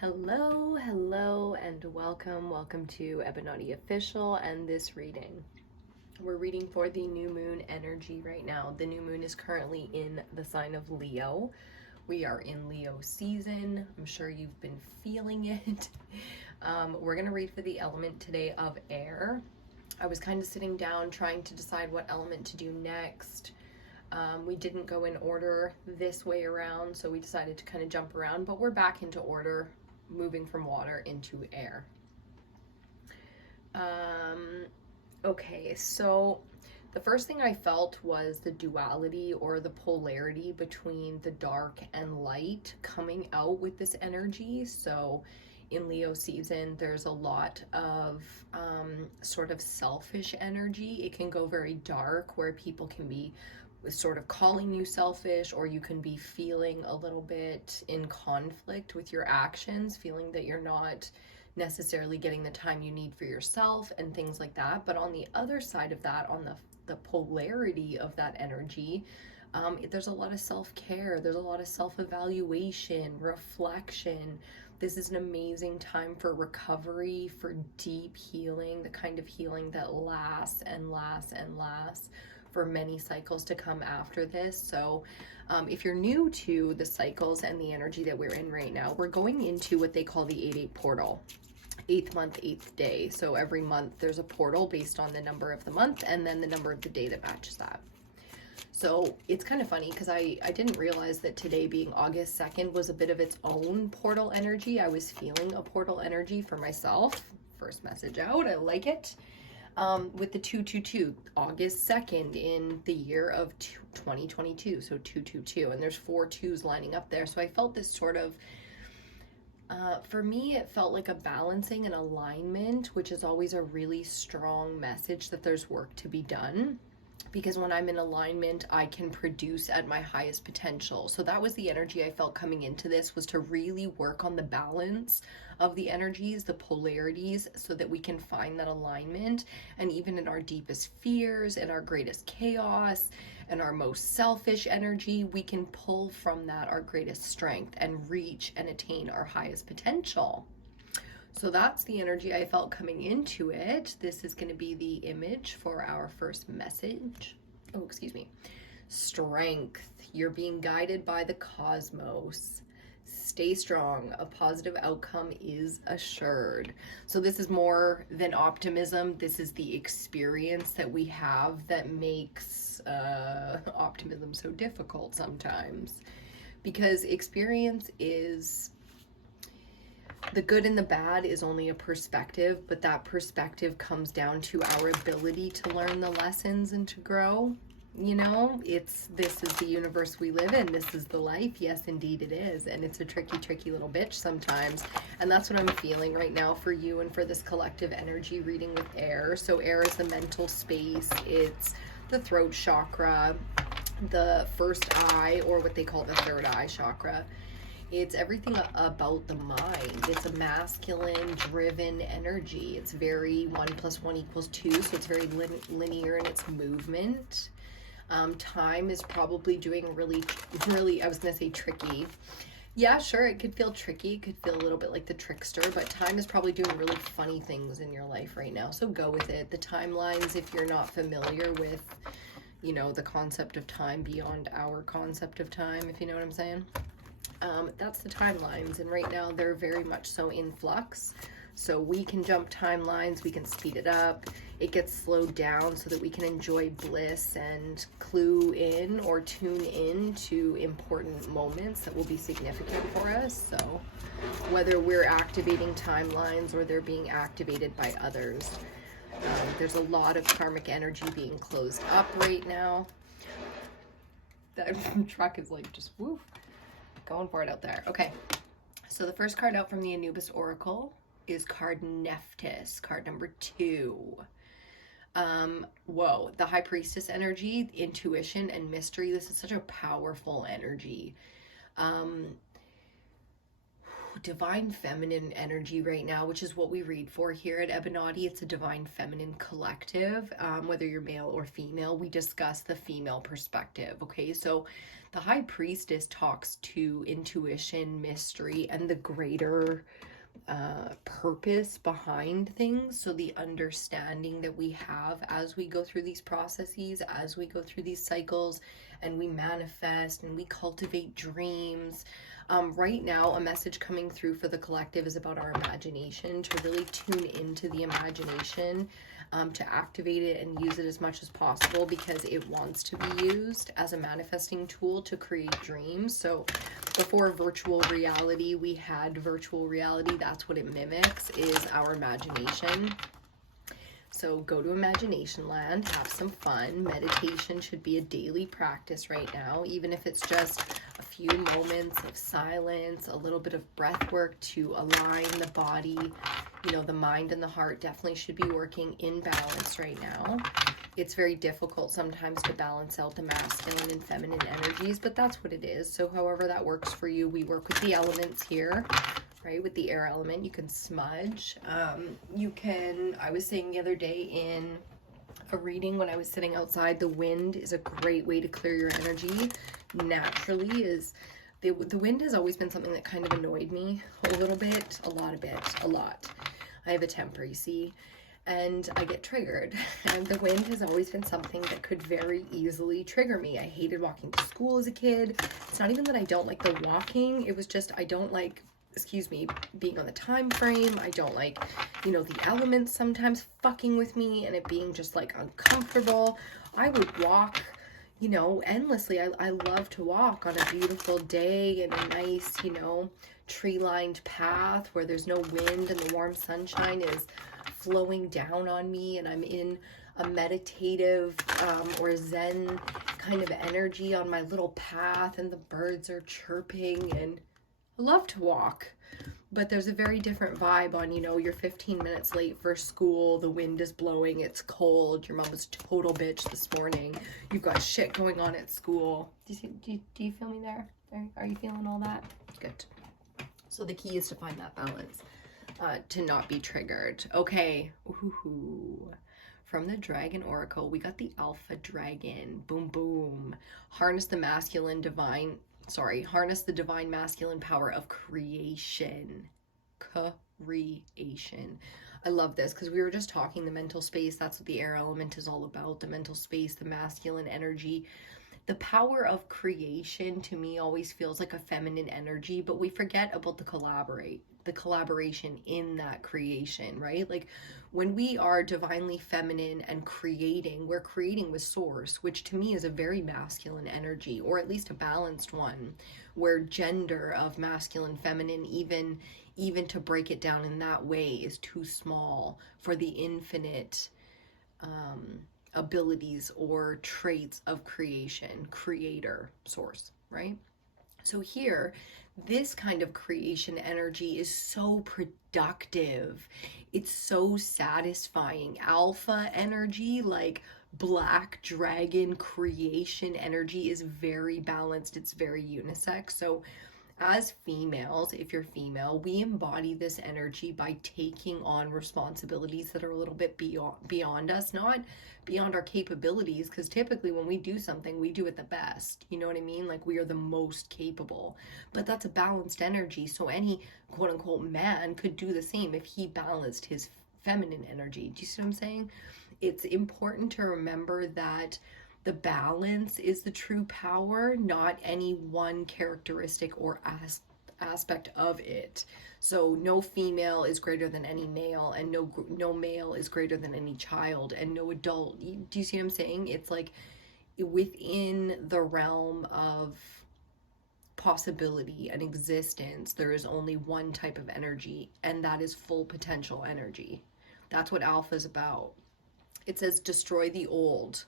Hello, and welcome to EBINOTTIofficial and this reading. We're reading for the new moon energy right now. The new moon is currently in the sign of Leo. We are in Leo season. I'm sure you've been feeling it. We're going to read for the element today of air. I was kind of sitting down trying to decide what element to do next. We didn't go in order this way around, so we decided to kind of jump around, but we're back into order, moving from water into air. Okay, so the first thing I felt was the duality or the polarity between the dark and light coming out with this energy. So in Leo season, there's a lot of sort of selfish energy. It can go very dark where people can be sort of calling you selfish, or you can be feeling a little bit in conflict with your actions, feeling that you're not necessarily getting the time you need for yourself and things like that. But on the other side of that, on the polarity of that energy, there's a lot of self-care, there's a lot of self-evaluation, reflection. This is an amazing time for recovery, for deep healing, the kind of healing that lasts and lasts and lasts for many cycles to come after this. So if you're new to the cycles and the energy that we're in right now, we're going into what they call the 8-8 portal. 8th month, 8th day. So every month there's a portal based on the number of the month and then the number of the day that matches that. So it's kind of funny because I didn't realize that today being August 2nd was a bit of its own portal energy. I was feeling a portal energy for myself. First message out, I like it. With the 222, August 2nd in the year of 2022, so 222, and there's 4 2s lining up there. So I felt this sort of, for me, it felt like a balancing and alignment, which is always a really strong message that there's work to be done. Because when I'm in alignment, I can produce at my highest potential. So that was the energy I felt coming into this, was to really work on the balance of the energies, the polarities, so that we can find that alignment. And even in our deepest fears and our greatest chaos and our most selfish energy, we can pull from that our greatest strength and reach and attain our highest potential. So that's the energy I felt coming into it. This is going to be the image for our first message. Oh, excuse me. Strength. You're being guided by the cosmos. Stay strong. A positive outcome is assured. So this is more than optimism. This is the experience that we have that makes optimism so difficult sometimes. Because experience is... the good and the bad is only a perspective, but that perspective comes down to our ability to learn the lessons and to grow. You know, this is the universe we live in. This is the life. Yes, indeed it is. And it's a tricky little bitch sometimes. And that's what I'm feeling right now for you and for this collective energy reading with air. So air is the mental space. It's the throat chakra, the first eye, or what they call the third eye chakra. It's everything about the mind. It's a masculine driven energy. It's very 1 + 1 = 2. So it's very linear in its movement. Time is probably doing really, I was going to say tricky. Yeah, sure. It could feel tricky. It could feel a little bit like the trickster, but time is probably doing really funny things in your life right now. So go with it. The timelines, if you're not familiar with, you know, the concept of time beyond our concept of time, if you know what I'm saying. That's the timelines, and right now they're very much so in flux. So we can jump timelines, we can speed it up, it gets slowed down so that we can enjoy bliss and clue in or tune in to important moments that will be significant for us. So whether we're activating timelines or they're being activated by others, there's a lot of karmic energy being closed up right now. That truck is like just woof. Going for it out there. Okay, so the first card out from the Anubis Oracle is card Nephthys, card number 2. Whoa, the High Priestess energy, intuition and mystery. This is such a powerful energy. divine feminine energy right now, which is what we read for here at Ebinotti. It's a divine feminine collective. Whether you're male or female, we discuss the female perspective. Okay, so the high priestess talks to intuition, mystery, and the greater purpose behind things. So the understanding that we have as we go through these processes, as we go through these cycles, and we manifest and we cultivate dreams. Right now, a message coming through for the collective is about our imagination, to really tune into the imagination, to activate it and use it as much as possible, because it wants to be used as a manifesting tool to create dreams. So before virtual reality, we had virtual reality. That's what it mimics, is our imagination. So go to imagination land, have some fun. Meditation should be a daily practice right now, even if it's just a few moments of silence, a little bit of breath work to align the body. You know, the mind and the heart definitely should be working in balance right now. It's very difficult sometimes to balance out the masculine and feminine energies, but that's what it is. So however that works for you, we work with the elements here. Right, with the air element, you can smudge. You can, I was saying the other day in a reading when I was sitting outside, the wind is a great way to clear your energy naturally. The wind has always been something that kind of annoyed me a little bit, a lot. I have a temper, you see, and I get triggered. And the wind has always been something that could very easily trigger me. I hated walking to school as a kid. It's not even that I don't like the walking. It was just I don't like, being on the time frame. I don't like, you know, the elements sometimes fucking with me and it being just like uncomfortable. I would walk, you know, endlessly. I love to walk on a beautiful day in a nice, you know, tree-lined path where there's no wind and the warm sunshine is flowing down on me and I'm in a meditative or Zen kind of energy on my little path and the birds are chirping, and I love to walk, but there's a very different vibe on, you know, you're 15 minutes late for school, the wind is blowing, it's cold, your mom was a total bitch this morning, you've got shit going on at school. Do you feel me there? Are you feeling all that? Good. So the key is to find that balance, to not be triggered. Okay. Ooh. From the Dragon Oracle, we got the Alpha Dragon. Boom, boom. Harness the divine masculine power of creation. Creation. I love this because we were just talking the mental space. That's what the air element is all about. The mental space, the masculine energy. The power of creation to me always feels like a feminine energy, but we forget about the collaboration in that creation, right? Like when we are divinely feminine and creating, we're creating with source, which to me is a very masculine energy, or at least a balanced one, where gender of masculine, feminine, even to break it down in that way is too small for the infinite abilities or traits of creation, creator, source, right? So here, this kind of creation energy is so productive. It's so satisfying. Alpha energy, like black dragon creation energy, is very balanced. It's very unisex. So as females, if you're female, we embody this energy by taking on responsibilities that are a little bit beyond us, not beyond our capabilities, because typically when we do something, we do it the best. You know what I mean? Like we are the most capable, but that's a balanced energy. So any quote unquote man could do the same if he balanced his feminine energy. Do you see what I'm saying? It's important to remember that the balance is the true power, not any one characteristic or aspect of it. So no female is greater than any male, and no male is greater than any child, and no adult. Do you see what I'm saying? It's like within the realm of possibility and existence, there is only one type of energy, and that is full potential energy. That's what alpha is about. It says destroy the old.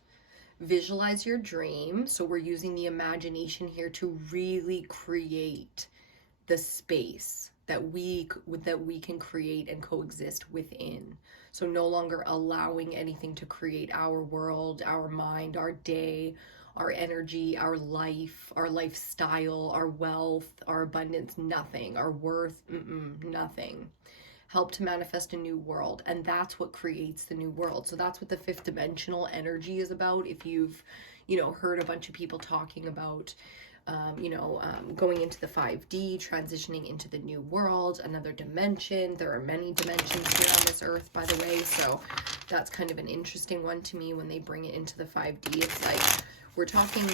Visualize your dream. So we're using the imagination here to really create the space that we can create and coexist within. So no longer allowing anything to create our world, our mind, our day, our energy, our life, our lifestyle, our wealth, our abundance, nothing. Our worth, nothing. Help to manifest a new world, and that's what creates the new world. So that's what the fifth dimensional energy is about. If you've, heard a bunch of people talking about, going into the 5D, transitioning into the new world, another dimension. There are many dimensions here on this earth, by the way, so that's kind of an interesting one to me when they bring it into the 5D. It's like we're talking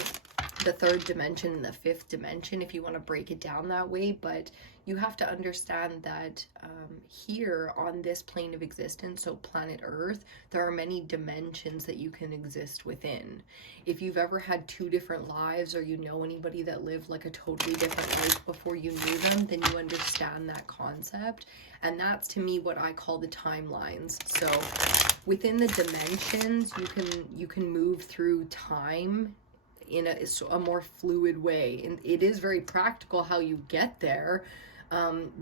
the third dimension and the fifth dimension, if you want to break it down that way, but you have to understand that here on this plane of existence, so planet Earth, there are many dimensions that you can exist within. If you've ever had two different lives, or you know anybody that lived like a totally different life before you knew them, then you understand that concept. And that's, to me, what I call the timelines. So within the dimensions, you can move through time in a more fluid way, and it is very practical how you get there,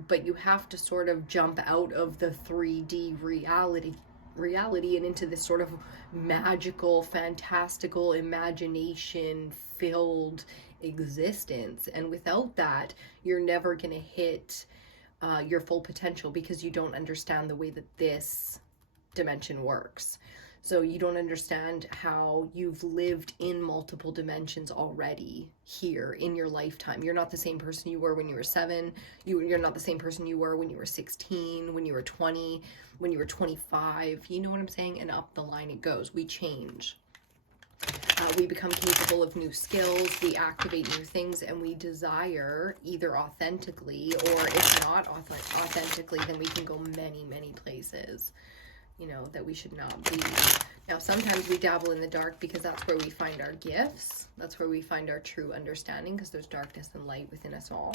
but you have to sort of jump out of the 3D reality and into this sort of magical, fantastical, imagination filled existence. And without that, you're never going to hit your full potential, because you don't understand the way that this dimension works. So you don't understand how you've lived in multiple dimensions already here in your lifetime. You're not the same person you were when you were 7. You're not the same person you were when you were 16, when you were 20, when you were 25. You know what I'm saying? And up the line it goes. We change. We become capable of new skills, we activate new things, and we desire either authentically, or if not authentically, then we can go many, many places, that we should not be. Now, sometimes we dabble in the dark because that's where we find our gifts. That's where we find our true understanding, because there's darkness and light within us all.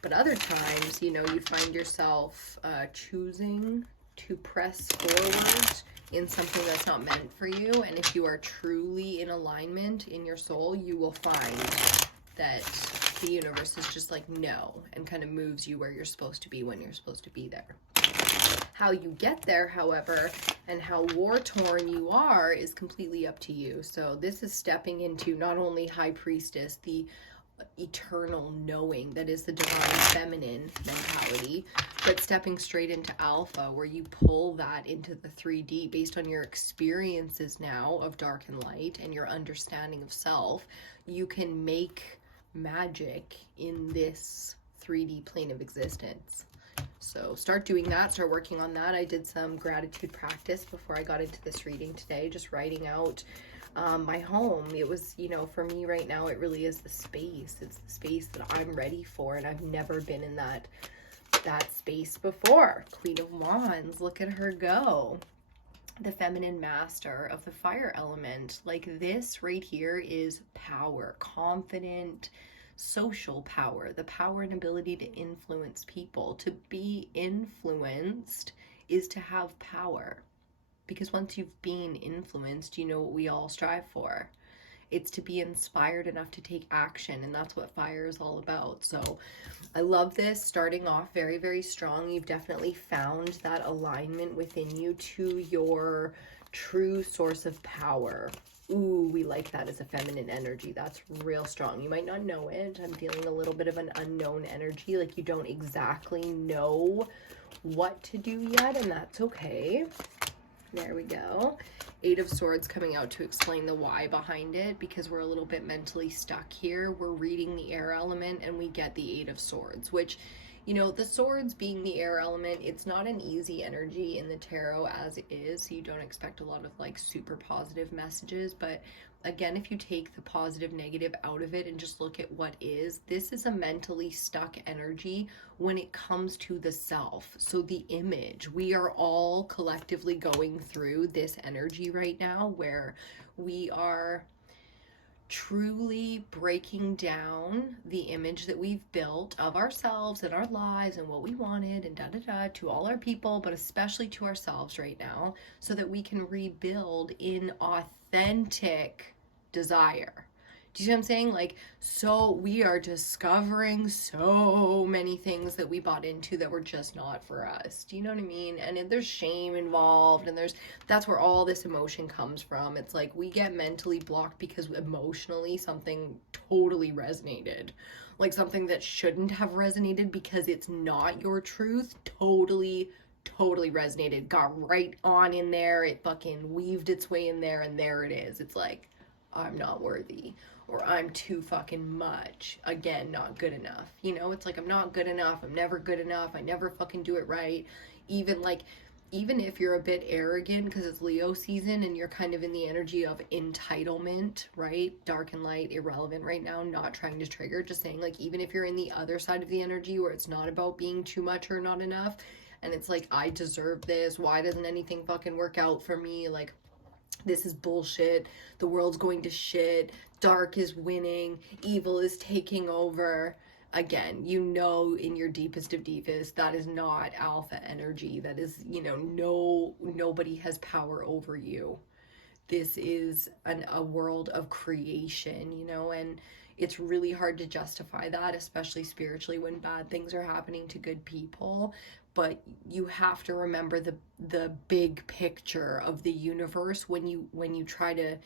But other times, you find yourself choosing to press forward in something that's not meant for you. And if you are truly in alignment in your soul, you will find that the universe is just like, no, and kind of moves you where you're supposed to be when you're supposed to be there. How you get there, however, and how war-torn you are is completely up to you. So this is stepping into not only High Priestess, the eternal knowing that is the divine feminine mentality, but stepping straight into Alpha, where you pull that into the 3D based on your experiences now of dark and light and your understanding of self. You can make magic in this 3D plane of existence. So start doing that, start working on that. I did some gratitude practice before I got into this reading today, just writing out my home. It was, for me right now, it really is the space. It's the space that I'm ready for, and I've never been in that space before. Queen of Wands, look at her go. The feminine master of the fire element. Like, this right here is power, confident, social power, the power and ability to influence people. To be influenced is to have power, because once you've been influenced, you know what we all strive for. It's to be inspired enough to take action, and that's what fire is all about. So I love this, starting off very, very strong. You've definitely found that alignment within you to your true source of power. Ooh, we like that as a feminine energy. That's real strong. You might not know it. I'm feeling a little bit of an unknown energy, like you don't exactly know what to do yet, and that's okay. There we go. 8 of Swords coming out to explain the why behind it, because we're a little bit mentally stuck here. We're reading the air element and we get the 8 of Swords, which, the swords being the air element, it's not an easy energy in the tarot as it is. So you don't expect a lot of like super positive messages. But again, if you take the positive, negative out of it and just look at what is, this is a mentally stuck energy when it comes to the self. So the image, we are all collectively going through this energy right now where we are truly breaking down the image that we've built of ourselves and our lives and what we wanted and to all our people, but especially to ourselves right now, so that we can rebuild in authentic desire, Do you see what I'm saying? Like, so we are discovering so many things that we bought into that were just not for us. Do you know what I mean? And there's shame involved, and that's where all this emotion comes from. It's like we get mentally blocked because emotionally something totally resonated. Like something that shouldn't have resonated because it's not your truth, totally resonated, got right on in there, it fucking weaved its way in there, and there it is. It's like, I'm not worthy, or I'm too fucking much. Again, not good enough. You know, it's like I'm not good enough, I'm never good enough, I never fucking do it right. Even if you're a bit arrogant because it's Leo season and you're kind of in the energy of entitlement, right? Dark and light, irrelevant right now, not trying to trigger, just saying, like, even if you're in the other side of the energy where it's not about being too much or not enough, and it's like, I deserve this, why doesn't anything fucking work out for me? Like, this is bullshit, the world's going to shit, dark is winning, evil is taking over. Again, you know, in your deepest of deepest, that is not alpha energy. That is, you know, nobody has power over you. This is a world of creation, you know, and it's really hard to justify that, especially spiritually, when bad things are happening to good people. But you have to remember the big picture of the universe when you try to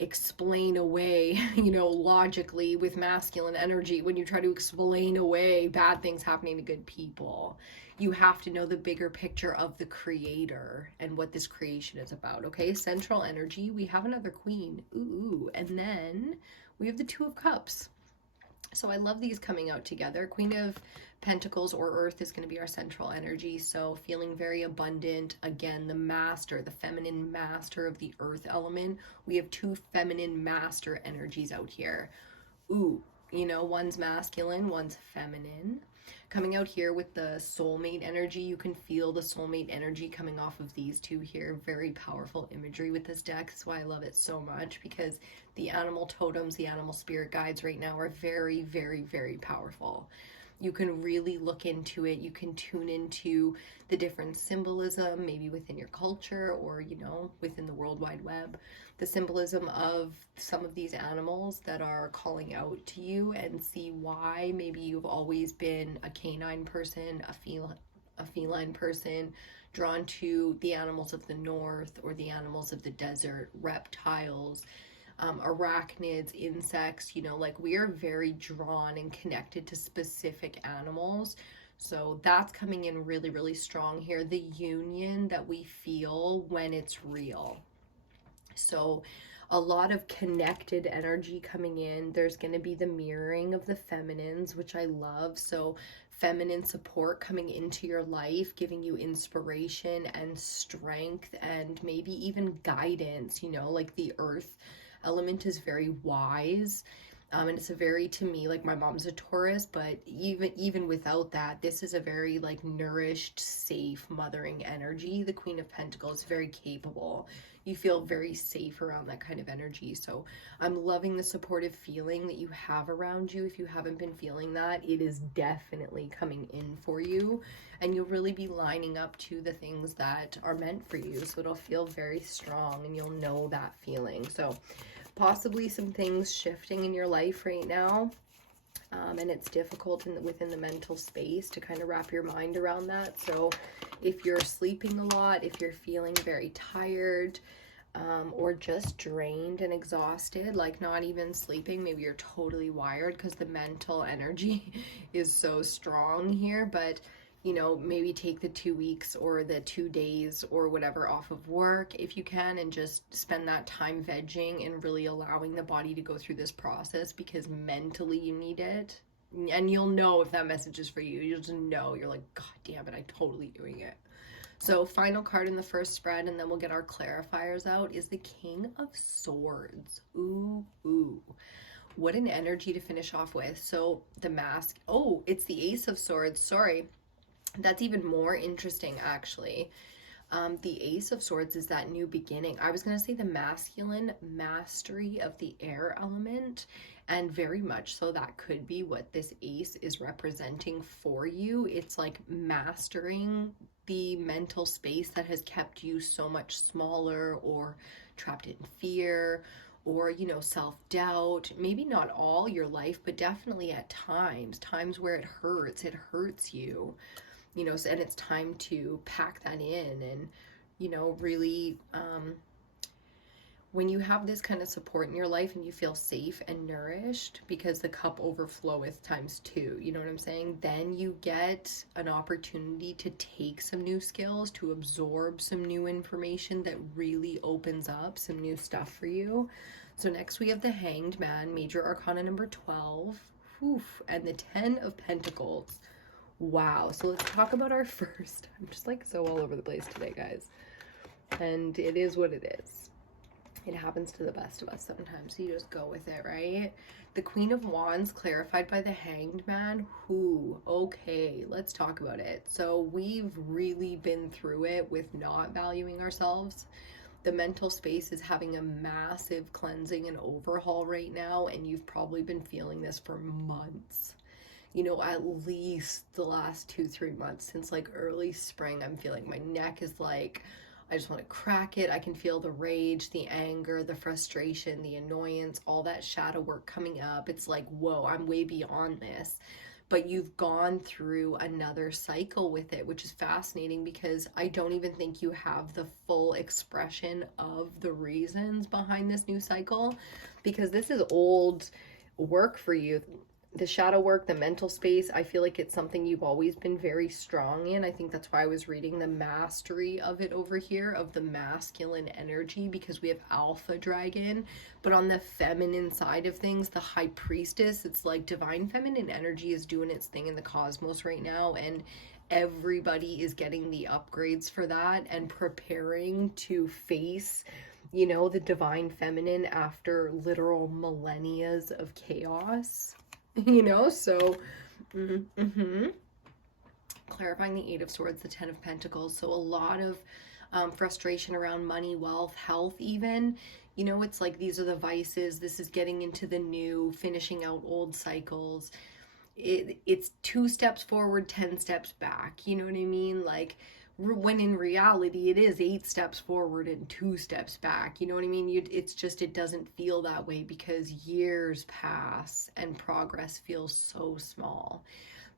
explain away, you know, logically with masculine energy, when you try to explain away bad things happening to good people. You have to know the bigger picture of the creator and what this creation is about. Okay, central energy, we have another queen. Ooh, and then we have the Two of Cups. So I love these coming out together. Queen of Pentacles or Earth is going to be our central energy. So feeling very abundant. Again, the master, the feminine master of the earth element. We have two feminine master energies out here. Ooh, you know, one's masculine, one's feminine. Coming out here with the soulmate energy, you can feel the soulmate energy coming off of these two here. Very powerful imagery with this deck. That's why I love it so much, because the animal totems, the animal spirit guides right now are very, very, very powerful. You can really look into it. You can tune into the different symbolism, maybe within your culture or, you know, within the World Wide Web. The symbolism of some of these animals that are calling out to you, and see why maybe you've always been a canine person, a feline person, drawn to the animals of the north or the animals of the desert, reptiles, arachnids, insects. You know, like, we are very drawn and connected to specific animals. So that's coming in really, really strong here. The union that we feel when it's real. So a lot of connected energy coming in. There's going to be the mirroring of the feminines, which I love. So feminine support coming into your life, giving you inspiration and strength and maybe even guidance. You know, like, the earth element is very wise. And it's a very, to me, like, my mom's a Taurus, but even without that, this is a very, like, nourished, safe, mothering energy. The Queen of Pentacles is very capable. You feel very safe around that kind of energy. So I'm loving the supportive feeling that you have around you. If you haven't been feeling that, it is definitely coming in for you, and you'll really be lining up to the things that are meant for you. So it'll feel very strong, and you'll know that feeling. So possibly some things shifting in your life right now, and it's difficult within the mental space to kind of wrap your mind around that. So if you're sleeping a lot, if you're feeling very tired, or just drained and exhausted, like not even sleeping, maybe you're totally wired because the mental energy is so strong here. But you know, maybe take the 2 weeks or the 2 days or whatever off of work if you can, and just spend that time vegging and really allowing the body to go through this process, because mentally you need it. And you'll know if that message is for you. You'll just know. You're like, God damn it, I'm totally doing it. So final card in the first spread, and then we'll get our clarifiers out, is the King of Swords. Ooh, ooh. What an energy to finish off with. So the mask. Oh, it's the Ace of Swords. Sorry. That's even more interesting, actually. The Ace of Swords is that new beginning. I was going to say the masculine mastery of the air element, and very much so that could be what this ace is representing for you. It's like mastering the mental space that has kept you so much smaller, or trapped in fear, or, you know, self-doubt, maybe not all your life, but definitely at times where it hurts you, you know, and it's time to pack that in and, you know, really, when you have this kind of support in your life and you feel safe and nourished, because the cup overfloweth times two, you know what I'm saying? Then you get an opportunity to take some new skills, to absorb some new information that really opens up some new stuff for you. So next we have the Hanged Man, Major Arcana number 12, and the 10 of Pentacles. Wow. So let's talk about our first. I'm just like so all over the place today, guys. And it is what it is. It happens to the best of us sometimes, so you just go with it, right? The Queen of Wands clarified by the Hanged Man. Okay, let's talk about it. So we've really been through it with not valuing ourselves. The mental space is having a massive cleansing and overhaul right now, and you've probably been feeling this for months. You know, at least the last 2-3 months, since like early spring. I'm feeling my neck is like, I just want to crack it. I can feel the rage, the anger, the frustration, the annoyance, all that shadow work coming up. It's like, whoa, I'm way beyond this. But you've gone through another cycle with it, which is fascinating because I don't even think you have the full expression of the reasons behind this new cycle, because this is old work for you. The shadow work, the mental space, I feel like it's something you've always been very strong in. I think that's why I was reading the mastery of it over here, of the masculine energy, because we have Alpha Dragon. But on the feminine side of things, the High Priestess, it's like divine feminine energy is doing its thing in the cosmos right now. And everybody is getting the upgrades for that and preparing to face, you know, the divine feminine after literal millennias of chaos. You know, so clarifying the Eight of Swords, the 10 of Pentacles. So a lot of frustration around money, wealth, health even. You know, it's like these are the vices. This is getting into the new, finishing out old cycles. It's 2 steps forward, 10 steps back. You know what I mean? Like, when in reality it is 8 steps forward and 2 steps back. You know what I mean? It's just, it doesn't feel that way because years pass and progress feels so small.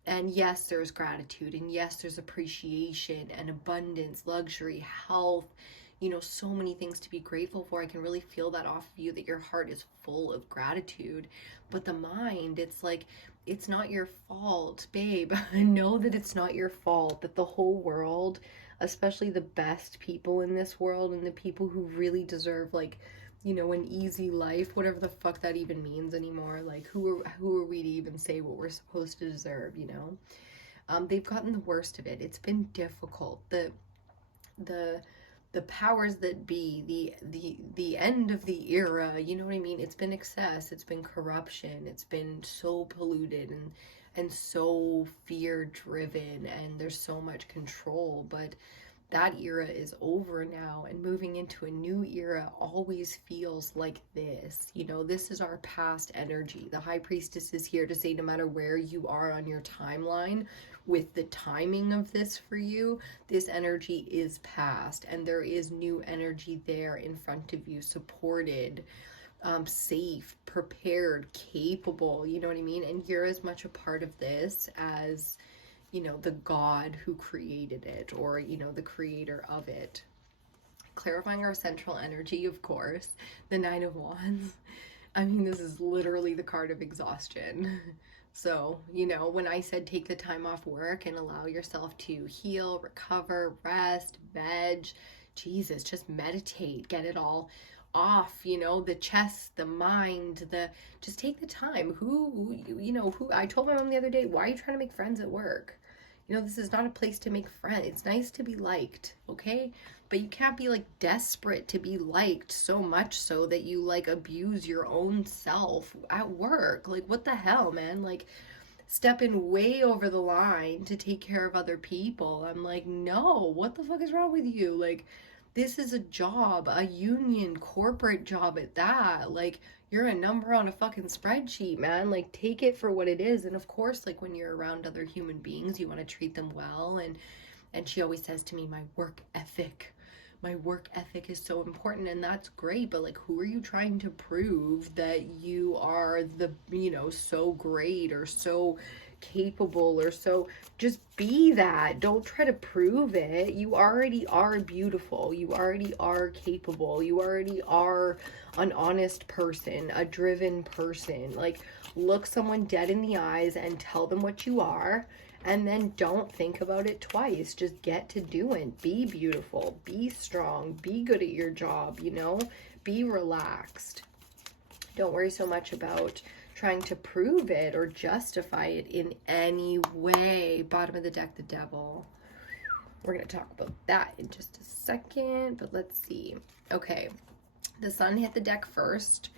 And yes, there's gratitude, and yes, there's appreciation and abundance, luxury, health, you know, so many things to be grateful for. I can really feel that off of you, that your heart is full of gratitude. But the mind, it's like, it's not your fault, babe. Know that it's not your fault, that the whole world, especially the best people in this world and the people who really deserve, like, you know, an easy life, whatever the fuck that even means anymore. Like, who are we to even say what we're supposed to deserve, you know? They've gotten the worst of it. It's been difficult. The powers that be, the end of the era, you know what I mean? It's been excess, it's been corruption, it's been so polluted and so fear driven, and there's so much control. But that era is over now, and moving into a new era always feels like this. You know, this is our past energy. The High Priestess is here to say, no matter where you are on your timeline with the timing of this for you, this energy is past, and there is new energy there in front of you, supported, safe, prepared, capable, you know what I mean? And you're as much a part of this as, you know, the God who created it, or, you know, the creator of it. Clarifying our central energy, of course, the Nine of Wands. I mean, this is literally the card of exhaustion. So, you know, when I said take the time off work and allow yourself to heal, recover, rest, veg, Jesus, just meditate, get it all off, you know, the chest, the mind, just take the time. I told my mom the other day, why are you trying to make friends at work? You know, this is not a place to make friends. It's nice to be liked, okay? But you can't be like desperate to be liked so much so that you like abuse your own self at work. Like, what the hell, man? Like, stepping way over the line to take care of other people. I'm like, no, what the fuck is wrong with you? Like, this is a job, a union, corporate job at that. Like, you're a number on a fucking spreadsheet, man. Like, take it for what it is. And of course, like, when you're around other human beings, you want to treat them well. And she always says to me, my work ethic, my work ethic is so important, and that's great, but like, who are you trying to prove that you are the, you know, so great or so capable or so? Just be that. Don't try to prove it. You already are beautiful. You already are capable. You already are an honest person, a driven person. Like, look someone dead in the eyes and tell them what you are, and then don't think about it twice. Just get to doing. Be beautiful, be strong, be good at your job, you know? Be relaxed. Don't worry so much about trying to prove it or justify it in any way. Bottom of the deck, the devil. We're going to talk about that in just a second, but let's see. Okay, the sun hit the deck first.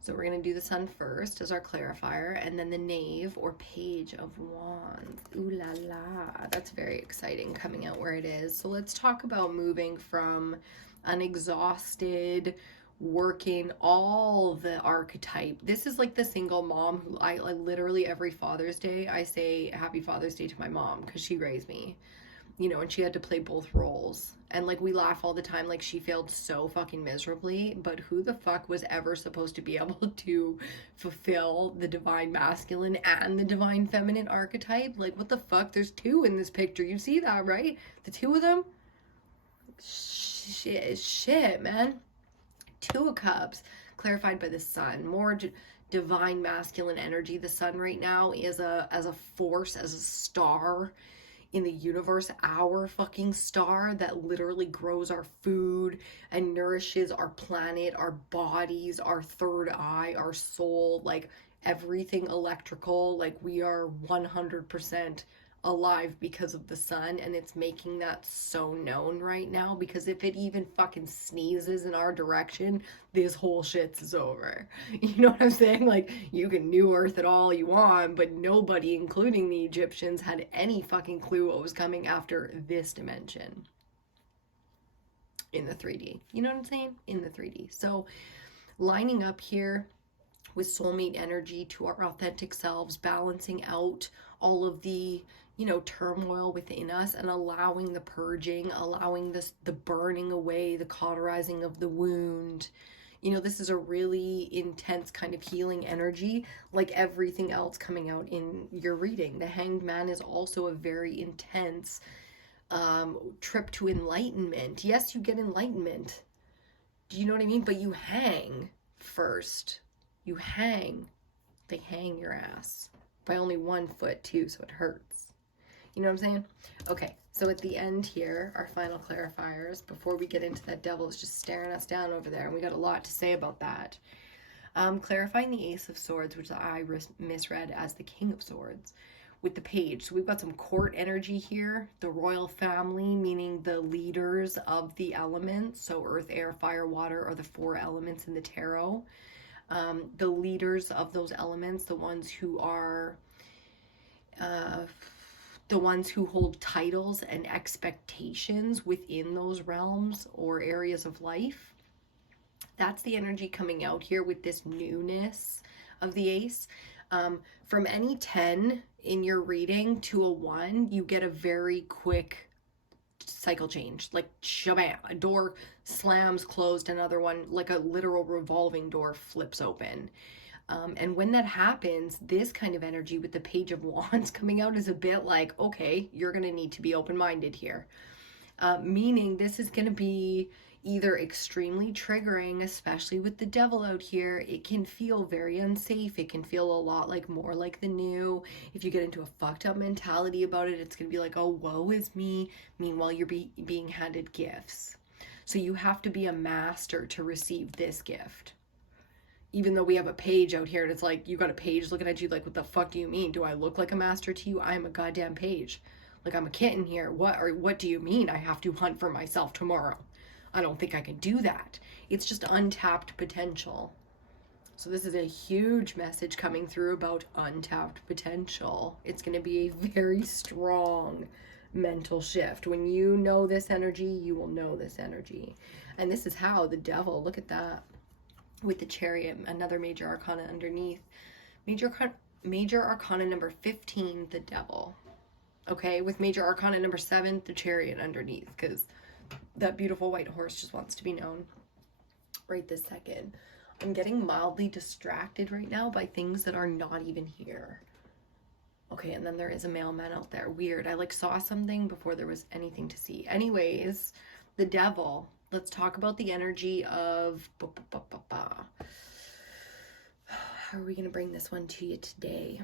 So we're going to do the sun first as our clarifier, and then the knave or page of wands. Ooh la la. That's very exciting coming out where it is. So let's talk about moving from an exhausted, working all the archetype. This is like the single mom who I like literally every Father's Day, I say Happy Father's Day to my mom because she raised me. You know, and she had to play both roles. And like, we laugh all the time, like she failed so fucking miserably, but who the fuck was ever supposed to be able to fulfill the divine masculine and the divine feminine archetype? Like, what the fuck? There's two in this picture. You see that, right? The two of them? Shit, man. Two of Cups, clarified by the sun. More divine masculine energy. The sun right now is as a force, as a star in the universe, our fucking star that literally grows our food and nourishes our planet, our bodies, our third eye, our soul, like everything electrical. Like, we are 100% alive because of the sun, and it's making that so known right now, because if it even fucking sneezes in our direction, this whole shit's is over. You know what I'm saying? Like, you can new earth it all you want, but nobody, including the Egyptians, had any fucking clue what was coming after this dimension in the 3D. You know what I'm saying? In the 3D. So lining up here with soulmate energy to our authentic selves, balancing out all of the, you know, turmoil within us, and allowing the purging, allowing the burning away, the cauterizing of the wound. You know, this is a really intense kind of healing energy, like everything else coming out in your reading. The Hanged Man is also a very intense trip to enlightenment. Yes, you get enlightenment. Do you know what I mean? But you hang first. You hang. They hang your ass by only 1 foot too, so it hurts. You know what I'm saying? Okay, so at the end here, our final clarifiers, before we get into that devil is just staring us down over there, and we got a lot to say about that. Clarifying the Ace of Swords, which I misread as the King of Swords, with the page. So we've got some court energy here, the royal family, meaning the leaders of the elements, so earth, air, fire, water are the 4 elements in the tarot. The leaders of those elements, the ones who are the ones who hold titles and expectations within those realms or areas of life. That's the energy coming out here with this newness of the ace. From any 10 in your reading to a 1, you get a very quick cycle change, like shabam, a door slams closed, another one, like a literal revolving door, flips open. And when that happens, this kind of energy with the Page of Wands coming out is a bit like, okay, you're going to need to be open-minded here. Meaning this is going to be either extremely triggering, especially with the devil out here. It can feel very unsafe. It can feel a lot like more like the new. If you get into a fucked up mentality about it, it's going to be like, oh, woe is me. Meanwhile, you're being handed gifts. So you have to be a master to receive this gift. Even though we have a page out here and it's like, you got a page looking at you like, what the fuck do you mean? Do I look like a master to you? I'm a goddamn page. Like, I'm a kitten here. What do you mean I have to hunt for myself tomorrow? I don't think I can do that. It's just untapped potential. So this is a huge message coming through about untapped potential. It's going to be a very strong mental shift. When you know this energy, you will know this energy. And this is how the devil, look at that. With the Chariot, another major arcana underneath. Major arcana number 15, the devil. Okay, with major arcana number 7, the Chariot underneath, because That beautiful white horse just wants to be known right this second. I'm getting mildly distracted right now by things that are not even here. Okay, and then there is a mailman out there. Weird. I like saw something before there was anything to see. Anyways, the devil. Let's talk about the energy of... How are we going to bring this one to you today?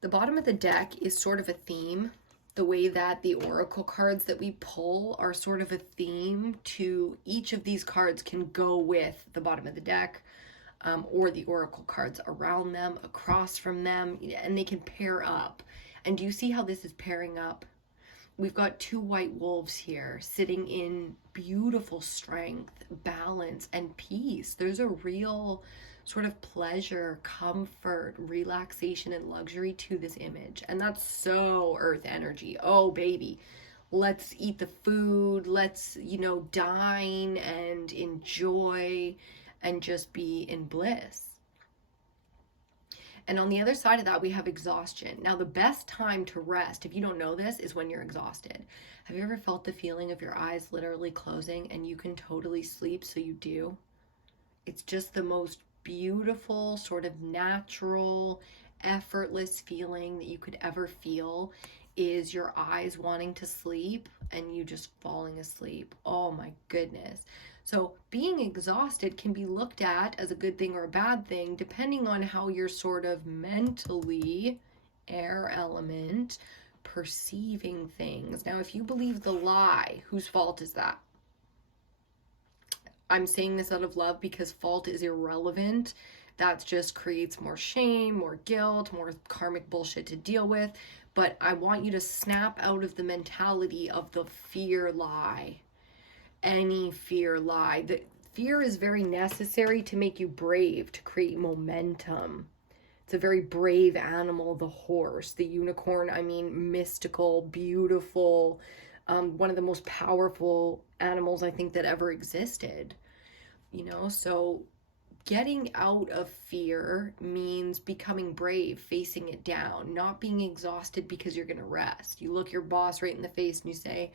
The bottom of the deck is sort of a theme. The way that the oracle cards that we pull are sort of a theme to each of these cards can go with the bottom of the deck, or the oracle cards around them, across from them, and they can pair up. And do you see how this is pairing up? We've got two white wolves here sitting in beautiful strength, balance, and peace. There's a real sort of pleasure, comfort, relaxation, and luxury to this image. And that's so earth energy. Oh, baby. Let's eat the food. Let's, dine and enjoy and just be in bliss. And on the other side of that, we have exhaustion. Now, the best time to rest, if you don't know this, is when you're exhausted. Have you ever felt the feeling of your eyes literally closing and you can totally sleep, so you do? It's just the most beautiful, sort of natural, effortless feeling that you could ever feel, is your eyes wanting to sleep and you just falling asleep. Oh my goodness. So being exhausted can be looked at as a good thing or a bad thing, depending on how you're sort of mentally, air element, perceiving things. Now, if you believe the lie, whose fault is that? I'm saying this out of love because fault is irrelevant. That just creates more shame, more guilt, more karmic bullshit to deal with. But I want you to snap out of the mentality of the fear lie. Any fear lie. The fear is very necessary to make you brave, to create momentum. It's a very brave animal, the horse, the unicorn. I mean, mystical, beautiful, one of the most powerful animals I think that ever existed. So getting out of fear means becoming brave, facing it down, not being exhausted because you're going to rest. You look your boss right in the face and you say,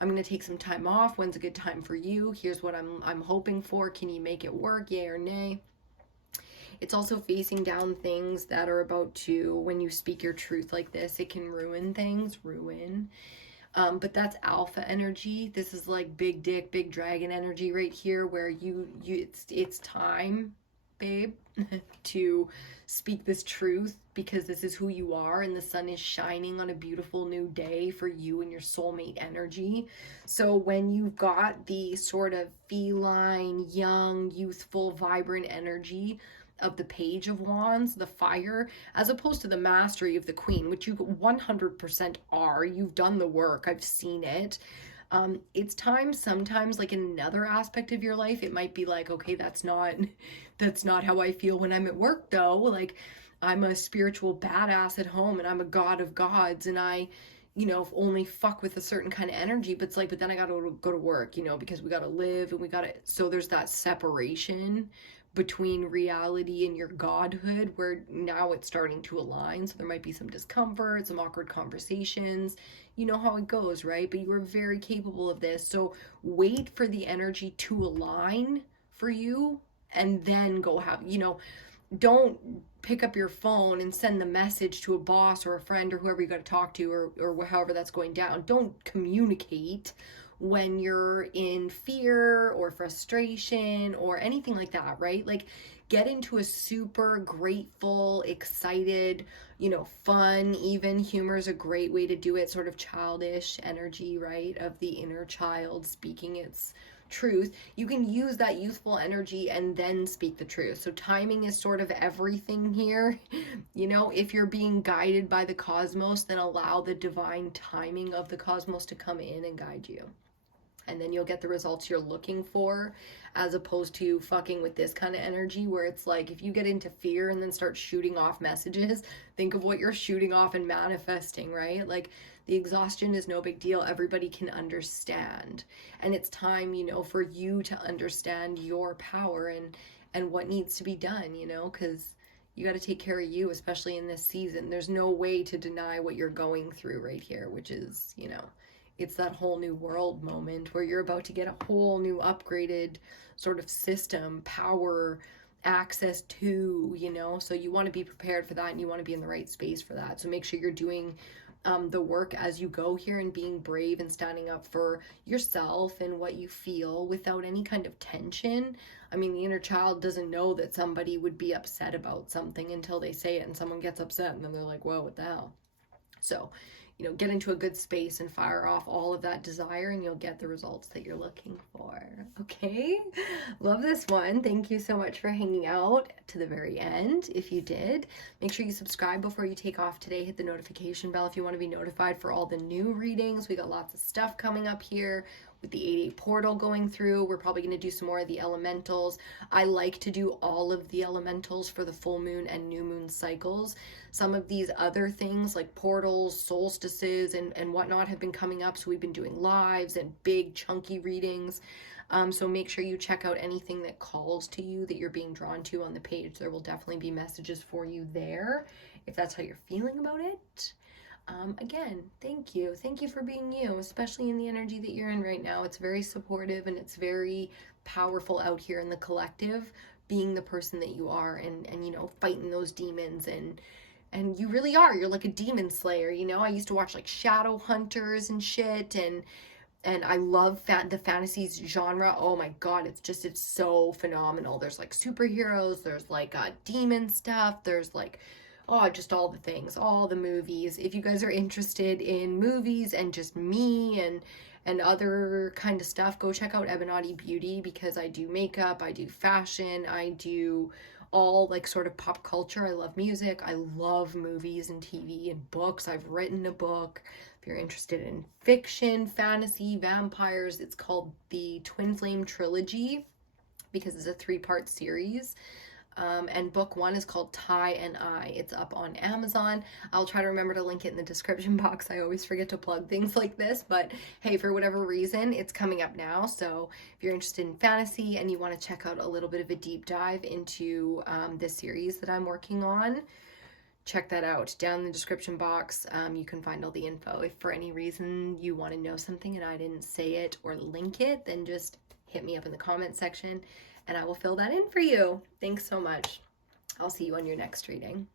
I'm going to take some time off. When's a good time for you? Here's what I'm hoping for. Can you make it work? Yay or nay? It's also facing down things that are about to, when you speak your truth like this, it can ruin things, but that's alpha energy. This is like big dick, big dragon energy right here, where it's time, babe, to speak this truth, because this is who you are and the sun is shining on a beautiful new day for you and your soulmate energy. So when you've got the sort of feline, young, youthful, vibrant energy of the Page of Wands, the fire, as opposed to the mastery of the Queen, which you 100% are. You've done the work. I've seen it. It's time sometimes, like in another aspect of your life, it might be like, okay, that's not how I feel when I'm at work though. Like, I'm a spiritual badass at home and I'm a god of gods and I, only fuck with a certain kind of energy, but it's like, but then I gotta go to work, because we gotta live and so there's that separation between reality and your godhood, where now it's starting to align. So there might be some discomfort, some awkward conversations. You know how it goes, right? But you are very capable of this. So wait for the energy to align for you and then go have, don't pick up your phone and send the message to a boss or a friend or whoever you got to talk to, or however that's going down. Don't communicate when you're in fear or frustration or anything like that, right? Like, get into a super grateful, excited, fun, even humor is a great way to do it, sort of childish energy, right? Of the inner child speaking its truth. You can use that youthful energy and then speak the truth. So timing is sort of everything here. If you're being guided by the cosmos, then allow the divine timing of the cosmos to come in and guide you. And then you'll get the results you're looking for, as opposed to fucking with this kind of energy where it's like, if you get into fear and then start shooting off messages, think of what you're shooting off and manifesting, right? Like, the exhaustion is no big deal. Everybody can understand. And it's time, for you to understand your power and what needs to be done, because you got to take care of you, especially in this season. There's no way to deny what you're going through right here, which is, It's that whole new world moment where you're about to get a whole new upgraded sort of system, power, access to, you know, so you want to be prepared for that and you want to be in the right space for that. So make sure you're doing the work as you go here and being brave and standing up for yourself and what you feel without any kind of tension. I mean, the inner child doesn't know that somebody would be upset about something until they say it and someone gets upset and then they're like, whoa, what the hell? So, you know, get into a good space and fire off all of that desire and you'll get the results that you're looking for. Okay? Love this one. Thank you so much for hanging out to the very end. If you did, make sure you subscribe before you take off today. Hit the notification bell if you want to be notified for all the new readings. We got lots of stuff coming up here with the 8/8 portal going through. We're probably going to do some more of the elementals. I like to do all of the elementals for the full moon and new moon cycles. Some of these other things like portals, solstices, and whatnot have been coming up. So we've been doing lives and big chunky readings. So make sure you check out anything that calls to you that you're being drawn to on the page. There will definitely be messages for you there if that's how you're feeling about it. Again, thank you. Thank you for being you, especially in the energy that you're in right now. It's very supportive and it's very powerful out here in the collective, being the person that you are and you know, fighting those demons and you really are. You're like a demon slayer, you know? I used to watch like Shadow Hunters and shit and I love the fantasies genre. Oh my god, it's so phenomenal. There's like superheroes, there's like demon stuff, there's like just all the things, all the movies. If you guys are interested in movies and just me and other kind of stuff, go check out Ebinotti Beauty because I do makeup, I do fashion, I do all like sort of pop culture. I love music, I love movies and TV and books. I've written a book. If you're interested in fiction, fantasy, vampires, it's called the Twin Flame Trilogy because it's a 3-part series. And book 1 is called Ty and I. It's up on Amazon. I'll try to remember to link it in the description box. I always forget to plug things like this, but hey, for whatever reason, it's coming up now. So if you're interested in fantasy and you want to check out a little bit of a deep dive into this series that I'm working on, check that out down in the description box. You can find all the info. If for any reason you want to know something and I didn't say it or link it, then just hit me up in the comment section and I will fill that in for you. Thanks so much. I'll see you on your next reading.